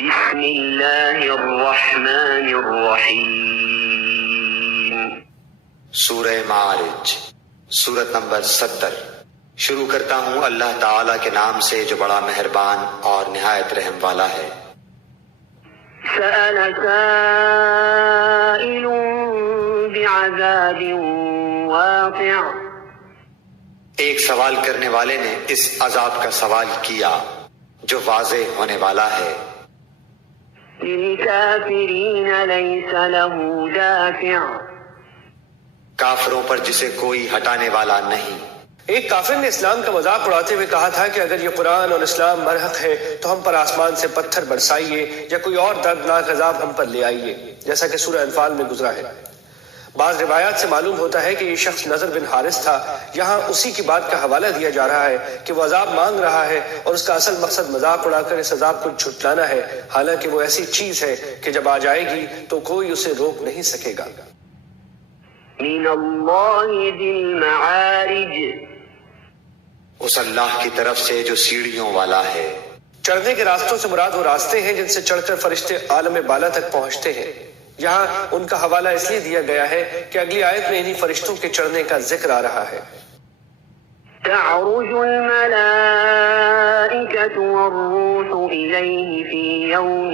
بسم اللہ الرحمن الرحیم۔ سورہ معارج، سورت نمبر 70۔ شروع کرتا ہوں اللہ تعالیٰ کے نام سے جو بڑا مہربان اور نہایت رحم والا ہے۔ سأل سائل بعذاب واقع، ایک سوال کرنے والے نے اس عذاب کا سوال کیا جو واضح ہونے والا ہے۔ للکافرین لیس له دافع، کافروں پر جسے کوئی ہٹانے والا نہیں۔ ایک کافر نے اسلام کا مذاق اڑاتے ہوئے کہا تھا کہ اگر یہ قرآن اور اسلام برحق ہے تو ہم پر آسمان سے پتھر برسائیے یا کوئی اور دردناک عذاب ہم پر لے آئیے، جیسا کہ سورہ انفال میں گزرا ہے۔ بعض روایات سے معلوم ہوتا ہے کہ یہ شخص نضر بن حارث تھا۔ یہاں اسی کی بات کا حوالہ دیا جا رہا ہے کہ وہ عذاب مانگ رہا ہے اور اس کا اصل مقصد مذاق اڑا کر اس عذاب کو جھٹلانا ہے، حالانکہ وہ ایسی چیز ہے کہ جب آ جائے گی تو کوئی اسے روک نہیں سکے گا۔ من اللہ ذی المعارج، اس اللہ کی طرف سے جو سیڑھیوں والا ہے۔ چڑھنے کے راستوں سے مراد وہ راستے ہیں جن سے چڑھ کر فرشتے عالم بالا تک پہنچتے ہیں۔ یہاں ان کا حوالہ اس لیے دیا گیا ہے کہ اگلی آیت میں انہی فرشتوں کے چڑھنے کا ذکر آ رہا ہے۔ تعرج الملائکۃ والروح الیہ فی یوم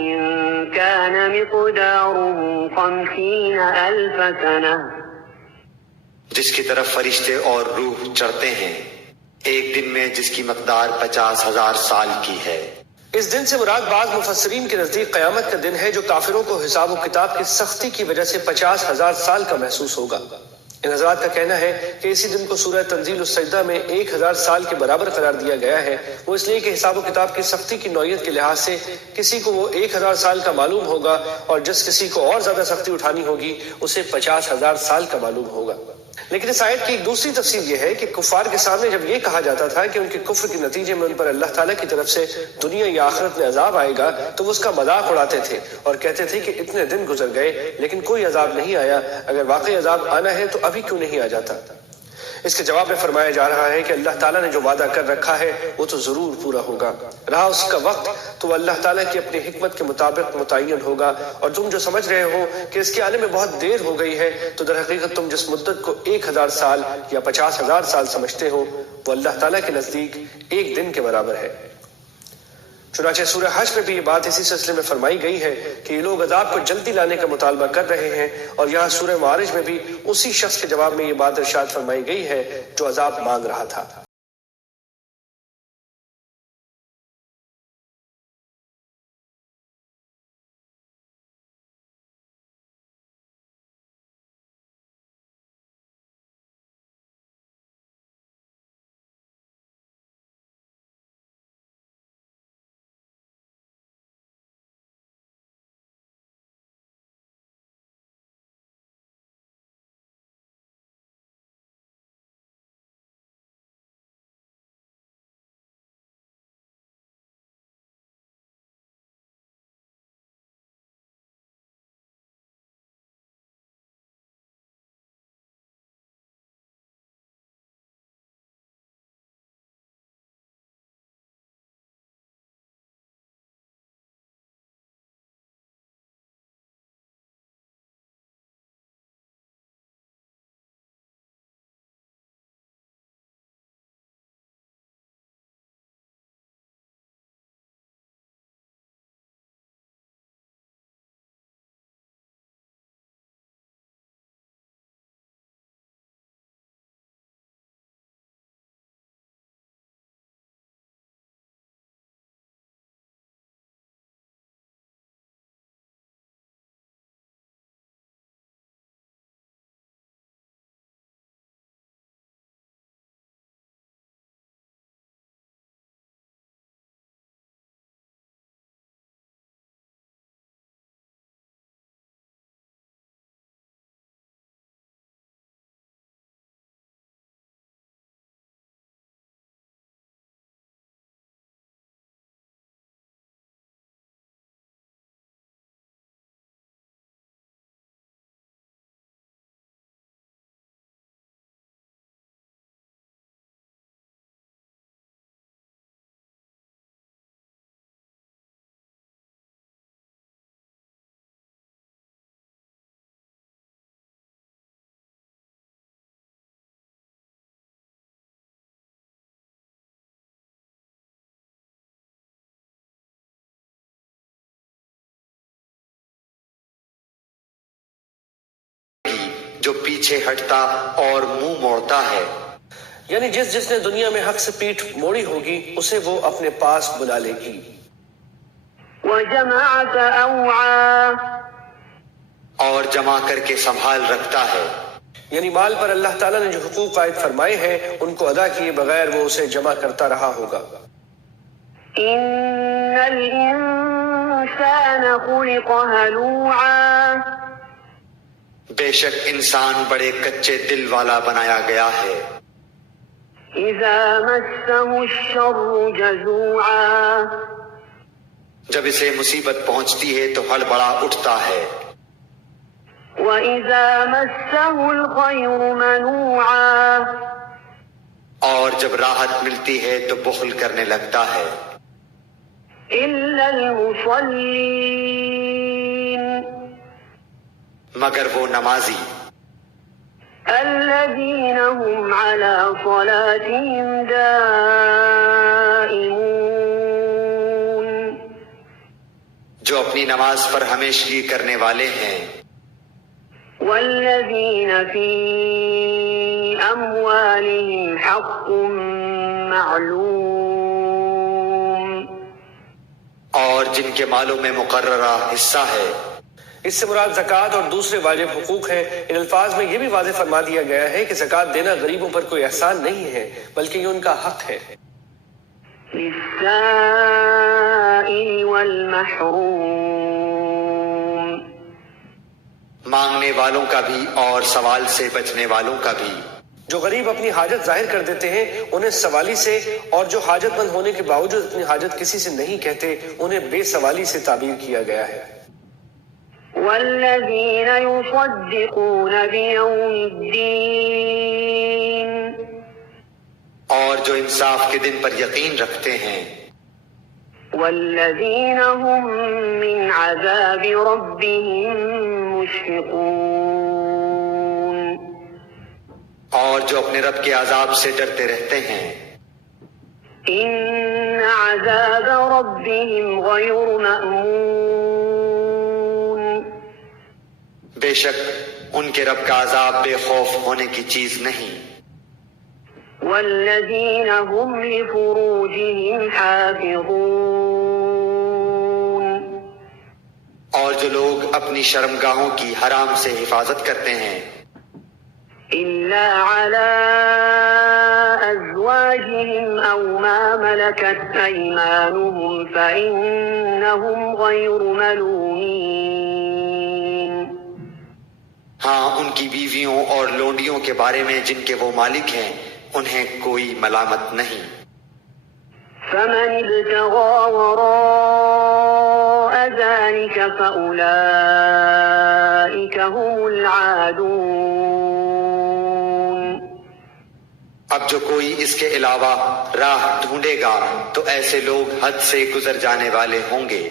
کان مقدارہ 50,000 سنہ، جس کی طرف فرشتے اور روح چڑھتے ہیں ایک دن میں جس کی مقدار 50,000 سال کی ہے۔ اس دن سے مراد بعض مفسرین کے نزدیک قیامت کا دن ہے جو کافروں کو حساب و کتاب کی سختی کی وجہ سے 50,000 سال کا محسوس ہوگا۔ ان حضرات کا کہنا ہے کہ اسی دن کو سورہ تنزیل السجدہ میں 1000 سال کے برابر قرار دیا گیا ہے۔ وہ اس لیے کہ حساب و کتاب کی سختی کی نوعیت کے لحاظ سے کسی کو وہ 1000 سال کا معلوم ہوگا اور جس کسی کو اور زیادہ سختی اٹھانی ہوگی اسے 50,000 سال کا معلوم ہوگا۔ لیکن اس آیت کی ایک دوسری تفسیر یہ ہے کہ کفار کے سامنے جب یہ کہا جاتا تھا کہ ان کے کفر کے نتیجے میں ان پر اللہ تعالیٰ کی طرف سے دنیا یا آخرت میں عذاب آئے گا تو وہ اس کا مذاق اڑاتے تھے اور کہتے تھے کہ اتنے دن گزر گئے لیکن کوئی عذاب نہیں آیا، اگر واقعی عذاب آنا ہے تو ابھی کیوں نہیں آ جاتا؟ اس کے جواب میں فرمایا جا رہا ہے کہ اللہ تعالیٰ نے جو وعدہ کر رکھا ہے وہ تو ضرور پورا ہوگا، رہا اس کا وقت تو وہ اللہ تعالیٰ کی اپنی حکمت کے مطابق متعین ہوگا۔ اور تم جو سمجھ رہے ہو کہ اس کے آنے میں بہت دیر ہو گئی ہے تو در حقیقت تم جس مدت کو 1000 سال یا 50,000 سال سمجھتے ہو وہ اللہ تعالیٰ کے نزدیک ایک دن کے برابر ہے۔ چنانچہ سورہ حج میں بھی یہ بات اسی سلسلے میں فرمائی گئی ہے کہ یہ لوگ عذاب کو جلدی لانے کا مطالبہ کر رہے ہیں، اور یہاں سورہ معارج میں بھی اسی شخص کے جواب میں یہ بات ارشاد فرمائی گئی ہے جو عذاب مانگ رہا تھا۔ جو پیچھے ہٹتا اور منہ موڑتا ہے، یعنی جس نے دنیا میں حق سے پیٹھ موڑی ہوگی اسے وہ اپنے پاس بلا لے گی۔ وجمع فأوعى، اور جمع کر کے سنبھال رکھتا ہے، یعنی مال پر اللہ تعالیٰ نے جو حقوق عائد فرمائے ہیں ان کو ادا کیے بغیر وہ اسے جمع کرتا رہا ہوگا۔ إن الإنسان خلق هلوعا، بے شک انسان بڑے کچے دل والا بنایا گیا ہے، إذا مسه الشر جزوعا، جب اسے مصیبت پہنچتی ہے تو ہڑبڑا اٹھتا ہے، وإذا مسه الخير منوعا، اور جب راحت ملتی ہے تو بخل کرنے لگتا ہے، إلا المصلين، مگر وہ نمازی، الذين هم على صلاتهم دائمون، جو اپنی نماز پر ہمیشگی کرنے والے ہیں، والذين في أموالهم حق معلوم، اور جن کے مالوں میں مقررہ حصہ ہے۔ اس سے مراد زکوٰۃ اور دوسرے واجب حقوق ہیں۔ ان الفاظ میں یہ بھی واضح فرما دیا گیا ہے کہ زکوٰۃ دینا غریبوں پر کوئی احسان نہیں ہے بلکہ یہ ان کا حق ہے۔ للسائل والمحروم، مانگنے والوں کا بھی اور سوال سے بچنے والوں کا بھی۔ جو غریب اپنی حاجت ظاہر کر دیتے ہیں انہیں سوالی سے، اور جو حاجت مند ہونے کے باوجود اپنی حاجت کسی سے نہیں کہتے انہیں بے سوالی سے تعبیر کیا گیا ہے۔ والذين يصدقون بيوم الدين، اور جو انصاف کے دن پر یقین رکھتے ہیں، والذين هم من عذاب ربهم مشفقون، اور جو اپنے رب کے عذاب سے ڈرتے رہتے ہیں۔ إن عذاب ربهم غير مأمون، بے شک ان کے رب کا عذاب بے خوف ہونے کی چیز نہیں۔ والذين هم لفروجهم حافظون، اور جو لوگ اپنی شرمگاہوں کی حرام سے حفاظت کرتے ہیں، إلا على أزواجهم أو ما ملكت أيمانهم فإنهم غير ملومين، ہاں ان کی بیویوں اور لونڈیوں کے بارے میں جن کے وہ مالک ہیں انہیں کوئی ملامت نہیں۔ فمن ابتغى وراء ذلك فأولئك هم العادون، اب جو کوئی اس کے علاوہ راہ ڈھونڈے گا تو ایسے لوگ حد سے گزر جانے والے ہوں گے۔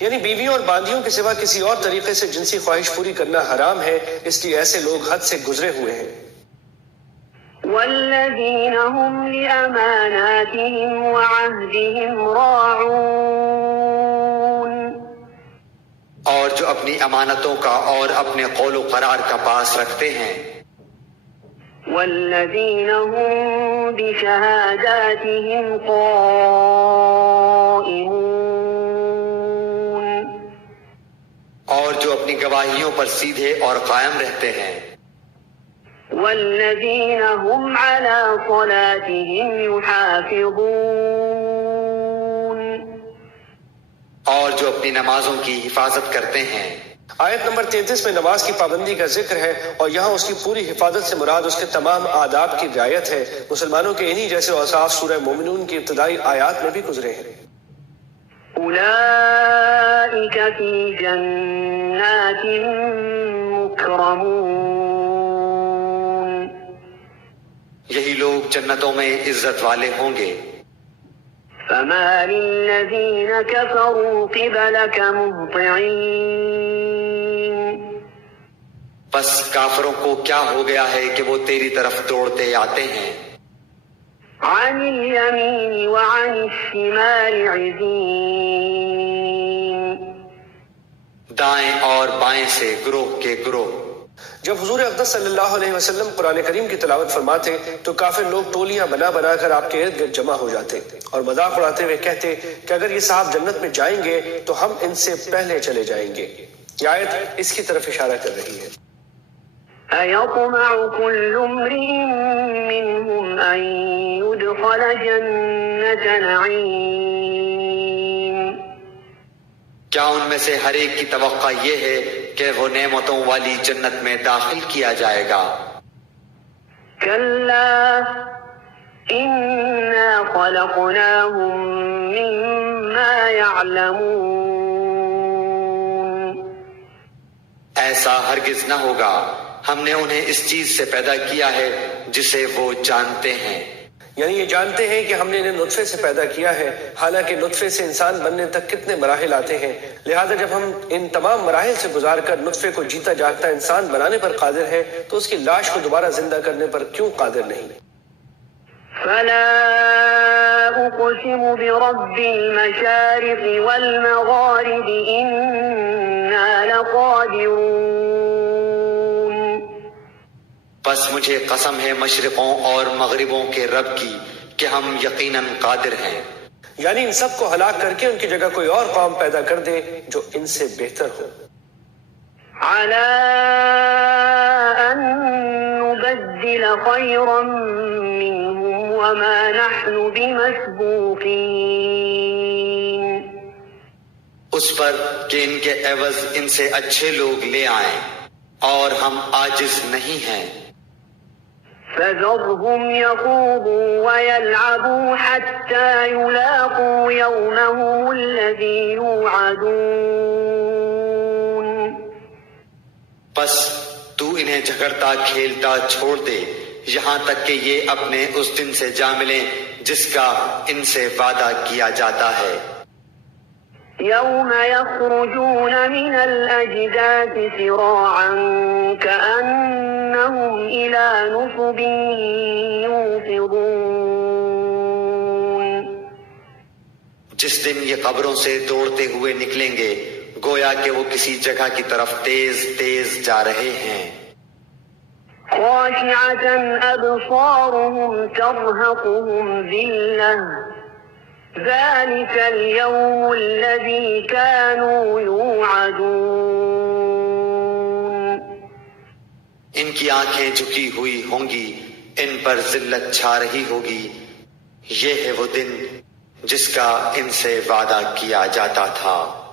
یعنی بیویوں اور باندیوں کے سوا کسی اور طریقے سے جنسی خواہش پوری کرنا حرام ہے، اس لیے ایسے لوگ حد سے گزرے ہوئے ہیں۔ والذين هم لأماناتهم وعهدهم راعون، اور جو اپنی امانتوں کا اور اپنے قول و قرار کا پاس رکھتے ہیں۔ والذين هم بشهاداتهم قائمون، اور جو اپنی گواہیوں پر سیدھے اور قائم رہتے ہیں۔ والذين هم على صلاتهم يحافظون، اور جو اپنی نمازوں کی حفاظت کرتے ہیں۔ آیت نمبر 33 میں نماز کی پابندی کا ذکر ہے اور یہاں اس کی پوری حفاظت سے مراد اس کے تمام آداب کی رعایت ہے۔ مسلمانوں کے انہی جیسے اوصاف سورہ مومنون کی ابتدائی آیات میں بھی گزرے ہیں۔ أولئك في جنات مكرمون، یہی لوگ جنتوں میں عزت والے ہوں گے۔ فما للذين كفروا قبلك مهطعين، بس کافروں کو کیا ہو گیا ہے کہ وہ تیری طرف دوڑتے آتے ہیں، عن اليمين وعن الشمال عزين، دائیں اور بائیں سے گروہ کے گروہ۔ جب حضور اقدس صلی اللہ علیہ وسلم قرآن کریم کی تلاوت فرماتے تو کافر لوگ ٹولیاں بنا بنا کر آپ کے ارد گرد جمع ہو جاتے اور مذاق اڑاتے ہوئے کہتے کہ اگر یہ صاحب جنت میں جائیں گے تو ہم ان سے پہلے چلے جائیں گے۔ یہ آیت اس کی طرف اشارہ کر رہی ہے۔ أَيَطْمَعُ كُلُّ امْرِئٍ مِّنْهُمْ أَن يُدْخَلَ جَنَّةَ نَعِيمٍ؟ کیا ان میں سے ہر ایک کی توقع یہ ہے کہ وہ نعمتوں والی جنت میں داخل کیا جائے گا؟ كَلَّا إِنَّا خَلَقْنَاهُم مِّمَّا يَعْلَمُونَ۔ ایسا ہرگز نہ ہوگا، ہم نے انہیں اس چیز سے پیدا کیا ہے جسے وہ جانتے ہیں۔ یعنی یہ جانتے ہیں کہ ہم نے انہیں نطفے سے پیدا کیا ہے، حالانکہ نطفے سے انسان بننے تک کتنے مراحل آتے ہیں، لہذا جب ہم ان تمام مراحل سے گزار کر نطفے کو جیتا جاگتا انسان بنانے پر قادر ہے تو اس کی لاش کو دوبارہ زندہ کرنے پر کیوں قادر نہیں؟ فلا أقسم برب المشارق والمغارب إنا لقادرون۔ بس مجھے قسم ہے مشرقوں اور مغربوں کے رب کی کہ ہم یقیناً قادر ہیں۔ یعنی ان سب کو ہلاک کر کے ان کی جگہ کوئی اور قوم پیدا کر دے جو ان سے بہتر ہو۔ على أن نبدل خيرا منهم وما نحن بمسبوقين۔ اس پر کہ ان کے عوض ان سے اچھے لوگ لے آئیں اور ہم عاجز نہیں ہیں۔ فذرهم يخوضوا ويلعبوا حتى يلاقوا يومهم الذي يوعدون۔ بس تو انہیں جھگڑتا کھیلتا چھوڑ دے یہاں تک کہ یہ اپنے اس دن سے جا ملیں جس کا ان سے وعدہ کیا جاتا ہے۔ يوم يخرجون من الأجداث سراعا كأنهم إلى نصب يوفضون۔ جس دن یہ قبروں سے دوڑتے ہوئے نکلیں گے گویا کہ وہ کسی جگہ کی طرف تیز تیز جا رہے ہیں۔ خاشعة أبصارهم ترهقهم ذلة ذلك اليوم الذي كانوا يوعدون۔ ان کی آنکھیں جھکی ہوئی ہوں گی، ان پر ذلت چھا رہی ہوگی، یہ ہے وہ دن جس کا ان سے وعدہ کیا جاتا تھا۔